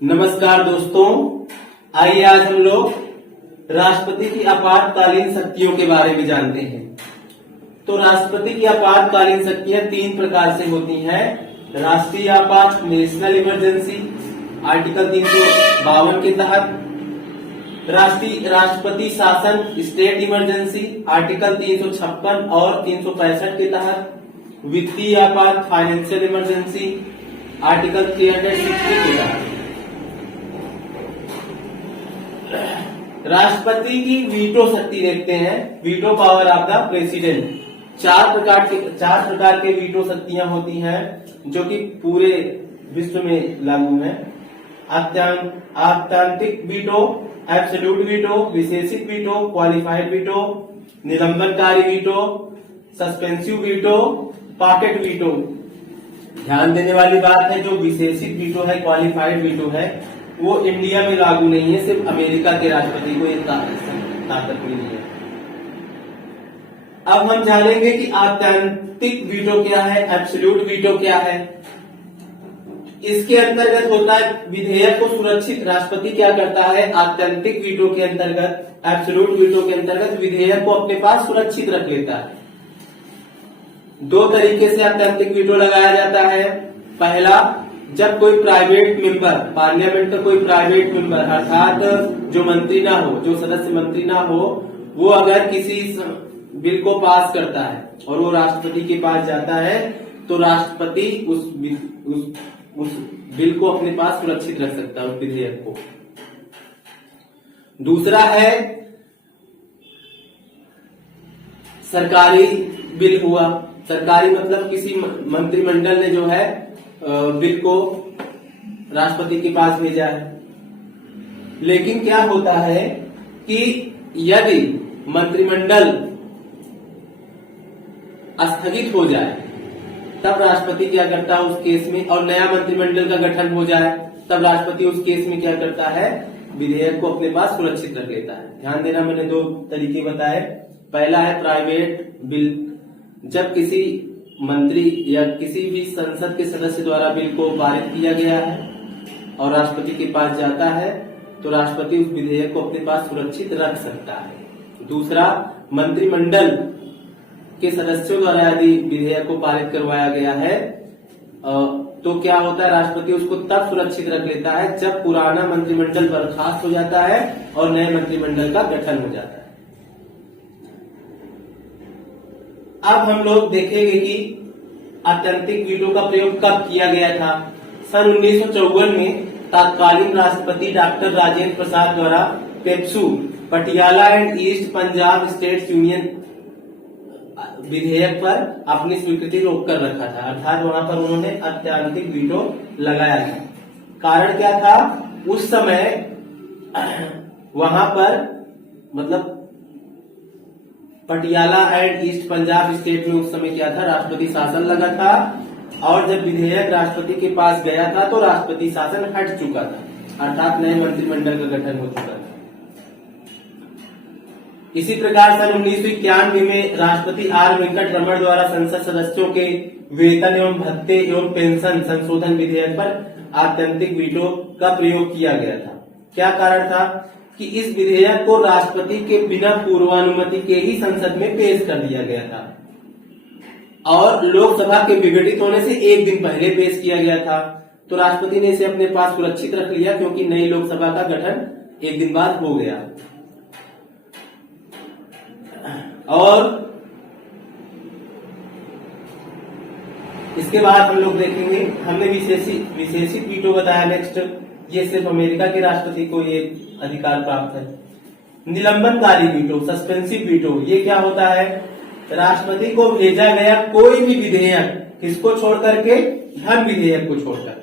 नमस्कार दोस्तों, आइए आज हम लोग राष्ट्रपति की आपातकालीन शक्तियों के बारे में जानते हैं। तो राष्ट्रपति की आपातकालीन शक्तियां तीन प्रकार से होती हैं। राष्ट्रीय आपात नेशनल इमरजेंसी आर्टिकल 352 के तहत, राष्ट्रपति शासन स्टेट इमरजेंसी आर्टिकल 356 और 365 के तहत, वित्तीय आपात फाइनेंशियल इमरजेंसी आर्टिकल 360 के तहत। राष्ट्रपति की वीटो शक्ति देखते हैं। Veto power of the president. चार प्रकार के वीटो शक्तियां होती हैं जो कि पूरे विश्व में लागू हैं। आत्यांतिक वीटो, एब्सोल्यूट वीटो, विशेषित वीटो, क्वालिफाइड वीटो, निलंबनकारी veto, suspensive veto, pocket veto. ध्यान देने वाली बात है, जो विशेषित वीटो है, क्वालिफाइड वीटो है, वो इंडिया में लागू नहीं है, सिर्फ अमेरिका के राष्ट्रपति को ये ताकत मिली है। अब हम जानेंगे कि आत्यांतिक वीटो क्या है, एब्सोल्यूट वीटो क्या है। इसके अंतर्गत होता है विधेयक को सुरक्षित। राष्ट्रपति क्या करता है आत्यांतिक वीटो के अंतर्गत, एब्सोल्यूट वीटो के अंतर्गत विधेयक को अपने पास सुरक्षित रख लेता है। दो तरीके से आत्यांतिक वीटो लगाया जाता है। पहला, जब कोई प्राइवेट मेंबर, पार्लियामेंट का कोई प्राइवेट मेंबर, अर्थात जो मंत्री ना हो, जो सदस्य मंत्री ना हो, वो अगर किसी बिल को पास करता है और वो राष्ट्रपति के पास जाता है, तो राष्ट्रपति उस बिल को अपने पास सुरक्षित रख सकता है, उस विधेयक को। दूसरा है सरकारी बिल हुआ। सरकारी मतलब किसी मंत्रिमंडल ने जो है बिल को राष्ट्रपति के पास भेजा है। लेकिन क्या होता है कि यदि मंत्रिमंडल स्थगित हो जाए, तब राष्ट्रपति क्या करता है उस केस में, और नया मंत्रिमंडल का गठन हो जाए, तब राष्ट्रपति उस केस में क्या करता है, विधेयक को अपने पास सुरक्षित रख लेता है। ध्यान देना, मैंने दो तरीके बताए। पहला है प्राइवेट बिल। जब किसी मंत्री या किसी भी संसद के सदस्य द्वारा बिल को पारित किया गया है और राष्ट्रपति के पास जाता है, तो राष्ट्रपति उस विधेयक को अपने पास सुरक्षित रख सकता है। दूसरा, मंत्रिमंडल के सदस्यों द्वारा यदि विधेयक को पारित करवाया गया है, तो क्या होता है, राष्ट्रपति उसको तब सुरक्षित रख लेता है जब पुराना मंत्रिमंडल बर्खास्त हो जाता है और नए मंत्रिमंडल का गठन हो जाता है। अब हम लोग देखेंगे कि आत्यांतिक वीटो का प्रयोग कब किया गया था। सन 1954 में तत्कालीन राष्ट्रपति डॉक्टर राजेंद्र प्रसाद द्वारा PEPSU, Patiala and east Punjab states union विधेयक पर अपनी स्वीकृति रोक कर रखा था, अर्थात वहां पर उन्होंने आत्यांतिक वीटो लगाया था। कारण क्या था, उस समय वहां पर मतलब Patiala and east Punjab state में उस समय क्या था, राष्ट्रपति शासन लगा था, और जब विधेयक राष्ट्रपति के पास गया था तो राष्ट्रपति शासन हट चुका था, अर्थात नए मंत्रिमंडल का गठन हो चुका था। इसी प्रकार सन 1991 में राष्ट्रपति आर वेंकट रमण द्वारा संसद सदस्यों के वेतन एवं भत्ते एवं पेंशन संशोधन विधेयक पर आत्यांतिक वीटो का प्रयोग किया गया था। क्या कारण था कि इस विधेयक को राष्ट्रपति के बिना पूर्वानुमति के ही संसद में पेश कर दिया गया था और लोकसभा के विघटित होने से एक दिन पहले पेश किया गया था। तो राष्ट्रपति ने इसे अपने पास सुरक्षित रख लिया, क्योंकि नई लोकसभा का गठन एक दिन बाद हो गया। और इसके बाद हम लोग देखेंगे, हमने विशेषित वीटो बताया। नेक्स्ट, ये सिर्फ अमेरिका के राष्ट्रपति को ये अधिकार प्राप्त है। निलंबनकारी वीटो, सस्पेंसिव वीटो, ये क्या होता है, राष्ट्रपति को भेजा गया कोई भी विधेयक, किसको छोड़ करके, धन विधेयक को छोड़कर,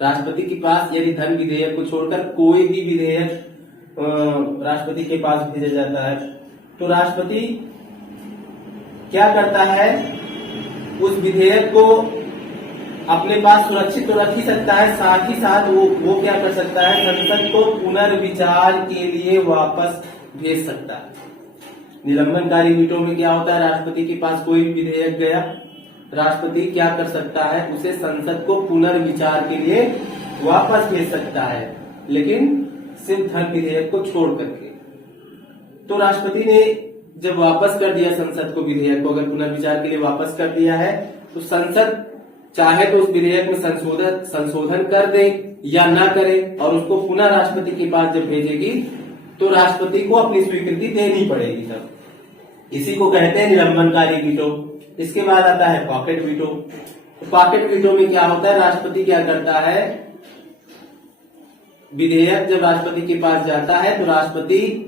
राष्ट्रपति के पास यदि धन विधेयक को छोड़कर कोई भी विधेयक राष्ट्रपति के पास भेजा जाता है, तो राष्ट्रपति क्या करता है, उस विधेयक को अपने पास सुरक्षित तो रख ही सकता है, साथ ही साथ वो क्या कर सकता है, संसद को पुनर्विचार के लिए वापस भेज सकता है। निलंबनकारी वीटो में क्या होता है, राष्ट्रपति के पास कोई भी विधेयक गया, राष्ट्रपति क्या कर सकता है, उसे संसद को पुनर्विचार के लिए वापस भेज सकता है, लेकिन सिर्फ धन विधेयक को छोड़ करके। तो राष्ट्रपति ने जब वापस कर दिया संसद को विधेयक को, अगर पुनर्विचार के लिए वापस कर दिया है, तो संसद चाहे तो उस विधेयक में संशोधन कर दे या ना करे, और उसको पुनः राष्ट्रपति के पास जब भेजेगी तो राष्ट्रपति को अपनी स्वीकृति देनी पड़ेगी। तब इसी को कहते हैं निलंबनकारी वीटो। इसके बाद आता है पॉकेट वीटो। तो पॉकेट वीटो में क्या होता है, राष्ट्रपति क्या करता है, विधेयक जब राष्ट्रपति के पास जाता है तो राष्ट्रपति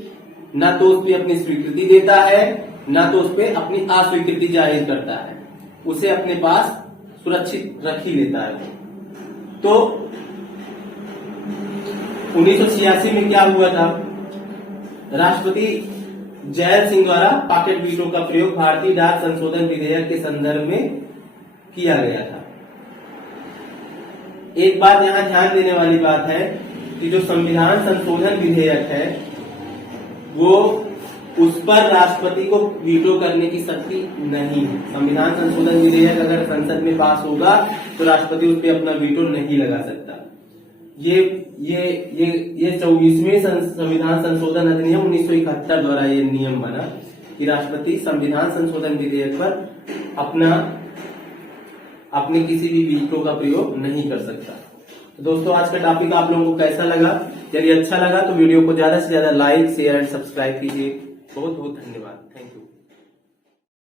न तो उस पर अपनी स्वीकृति देता है, न तो उस पर अपनी अस्वीकृति जाहिर करता है, उसे अपने पास सुरक्षित रख ही लेता है। तो 1986 में क्या हुआ था, राष्ट्रपति जैल सिंह द्वारा पॉकेट वीटो का प्रयोग भारतीय डाक संशोधन विधेयक के संदर्भ में किया गया था। एक बात यहां ध्यान देने वाली बात है कि जो संविधान संशोधन विधेयक है वो उस पर राष्ट्रपति को वीटो करने की शक्ति नहीं है। संविधान संशोधन विधेयक अगर संसद में पास होगा तो राष्ट्रपति उस पर अपना वीटो नहीं लगा सकता। ये 24वें संविधान संशोधन अधिनियम 1971 द्वारा ये नियम बना कि राष्ट्रपति संविधान संशोधन विधेयक पर अपने किसी भी वीटो का प्रयोग नहीं कर सकता। तो दोस्तों आज का टॉपिक आप लोगों को कैसा लगा? यदि अच्छा लगा तो वीडियो को ज्यादा से ज्यादा लाइक, शेयर एंड सब्सक्राइब कीजिए। बहुत बहुत धन्यवाद। Thank you.